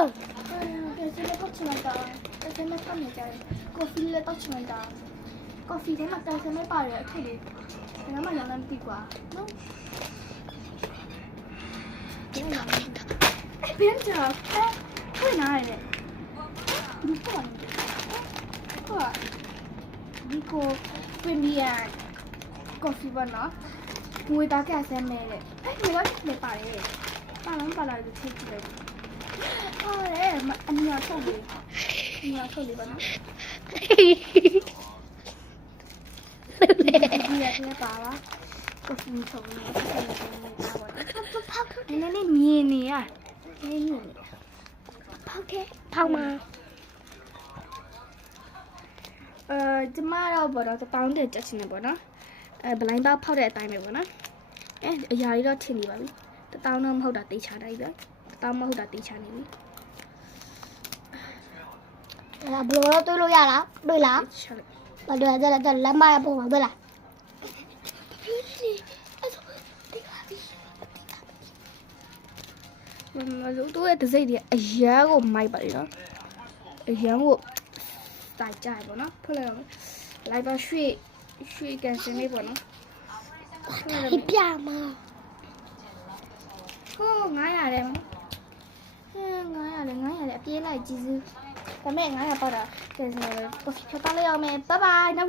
ကဲစလက်တော့ချင်လိုက်တာကဲစလက်တော့နေကြတယ်ကော်ဖီလည်းတော့ချင်လိုက်တာကော်ဖီထဲမှာကဲစလက်ပါတယ်အထက်လေးငါမှရောင်းနေပြီကွာနော်ဒီမှာဘယ်ကြောက်ခွေးနားရတယ်ဒီကောဒီကိုပြင်ဒီယာကော်ဖီပါနော်ငွေသားကဆမ်းမဲတဲ့ငွေသားလည်းပါတယ်ပါလာလို့ထိကြည့်လိုက်ဟုတ်တယ်အမြာထုတ်လေးပါနော်ဒီရကပါလားကော်ဖီထုတ်နေတယ်နည်းနည်းမြင်နေရနည်းမြင်နေဖောက်ခဲ့ဖောက်မှာကျမတော့ဘောတော့တောင်းတဲ့ချက်ချင်းနေပေါ့နော်ဘလိုင်းတော့ဖောက်တဲ့အတိုင်းပဲပေါ့နော်အရာလေးတော့ထင်နေပါပြီတောင်းတော့မဟုတ်တာတေးချနိုင်ပြီတောင်းမဟုတ်တာတေးချနေပြီအဲ့ဒါဘယ်လိုတော့တွေးလို့ရလားတွေးလားမတွေ့ကြတဲ့လက်မရပုံမှာတွေ့လားတို့ရဲ့တစိမ့်တွေအရန်ကိုမိုက်ပါလေနော်အရန်ကိုစိုက်ကြရပေါ့နော်ဖွင့်လိုက်အောင်လိုက်ပါရွှေကန်စင်လေးပေါ့နော်ဒီပြမဟို900လဲ900အပြေးလိုက်ကြည့်စဒါမဲ့900ပေါက်တာကဲဆိုတော့ကော်ဖီဖြတ်သားလိုက်အောင်မယ်ဘိုင်ဘိုင်